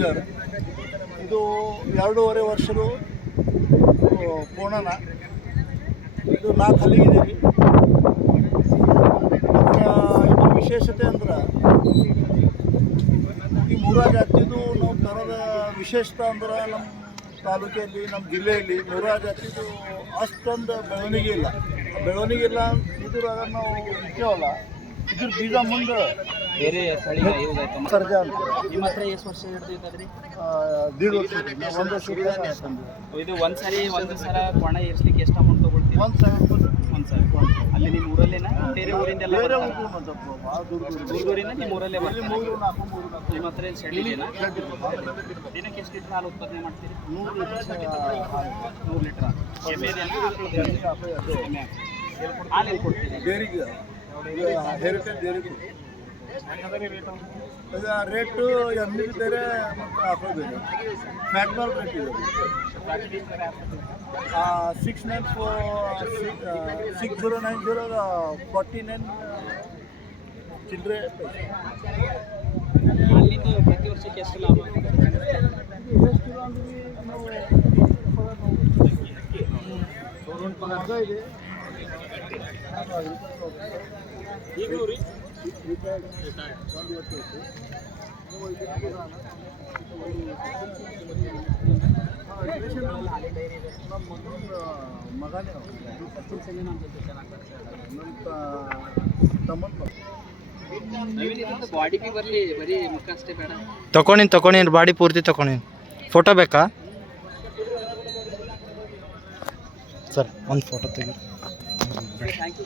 ಬೀದರ್. ಇದು 2.5 ವರ್ಷದ ಕೋಣನ. ಇದು 4 ಹಲ್ಲಿಗಿದ್ದೀವಿ. ಇದು ವಿಶೇಷತೆ ಅಂದ್ರೆ ಈ ಮೂರಾ ಜಾತಿದು ನಾವು ತರದ ವಿಶೇಷತೆ ಅಂದ್ರೆ ನಮ್ಮ ತಾಲೂಕಿಯಲ್ಲಿ, ನಮ್ಮ ಜಿಲ್ಲೆಯಲ್ಲಿ ಮೂರಾ ಜಾತಿದು ಅಷ್ಟೊಂದು ಬೆಳವಣಿಗೆ ಇಲ್ಲ. ಇದ್ರಾಗ ನಾವು ಇದ್ದೇವಲ್ಲ, ಇದ್ರ ಬೀಜ ಮುಂದೆ ಬೇರೆ ತಳಿಗಳು ಯೂಸ್ ಆಯ್ತು. ಸರ್ಜಾ ಅಂತ ನಿಮ್ಮ ಹತ್ರ ಎಷ್ಟು ವರ್ಷ ಹಿಡಿದಿರ್ತದ್ರಿ? 1.5 ವರ್ಷ. 1 ವರ್ಷ ಇದು ಒಂದು ಸಲ ಕೊಣ ಏರ್ಸ್ಲಿಕ್ಕೆ ಎಷ್ಟು ಅಮೌಂಟ್ ತೊಗೊಳ್ತೀವಿ? 1,000. ಅಲ್ಲಿ ನಿಮ್ಮ ಊರಲ್ಲೇನಾ ಬೇರೆ ಊರಿಂದೆಲ್ಲ ದೂರದಿಂದ ನಿಮ್ಮ ಊರಲ್ಲೇ ಬರ್ತೀವಿ. ನಿಮ್ಮ ಹತ್ರ ಏನು ಶೆಡ್ ಇದೆಯಾ? ದಿನಕ್ಕೆ ಎಷ್ಟು ಲೀಟ್ರ್ ಹಾಲು ಉತ್ಪಾದನೆ ಮಾಡ್ತೀರಿ? 100 ಲೀಟರ್. 100 ಲೀಟ್ರ್. ಎಮ್ಮೆ ಇದೆಯಲ್ಲ? ಹಾಲು ಎಲ್ಲಿ ಕೊಡ್ತೀರಿ? ಡೇರಿಗೆ, ಹೆರಿಟೇಜ್ ಡೇರಿಗೆ. ಈಗ ರೇಟು ಎಮ್ಮಿದು ಬೇರೆ ಮತ್ತು ಆಕಳು ಬೇರೆ. ಫ್ಯಾಟ್ ಬಾಲ್ ರೇಟ್ ಇದೆ. 6090 ಚಿಲ್ಲರೆ. ಅಲ್ಲಿಂದ ಪ್ರತಿ ವರ್ಷಕ್ಕೆ ಎಷ್ಟು ಲಾಭ ಆಗುತ್ತೆ? ಎಷ್ಟು ಅಂದ್ರೆ ನಾವು ಮಗ ಇದೆ. ಈಗ ರೀ ಮಗನೇ ಬಾಡಿ ಬಿ ಬರಲಿ, ಬರೀ ಮುಖ ಅಷ್ಟೇ ಬೇಡ. ತಗೊಂಡಿನಿ ಬಾಡಿ ಪೂರ್ತಿ ತಗೊಂಡಿನಿ. ಫೋಟೋ ಬೇಕಾ ಸರ್? ಒಂದು ಫೋಟೋ ತೆಗಿ. Thank you.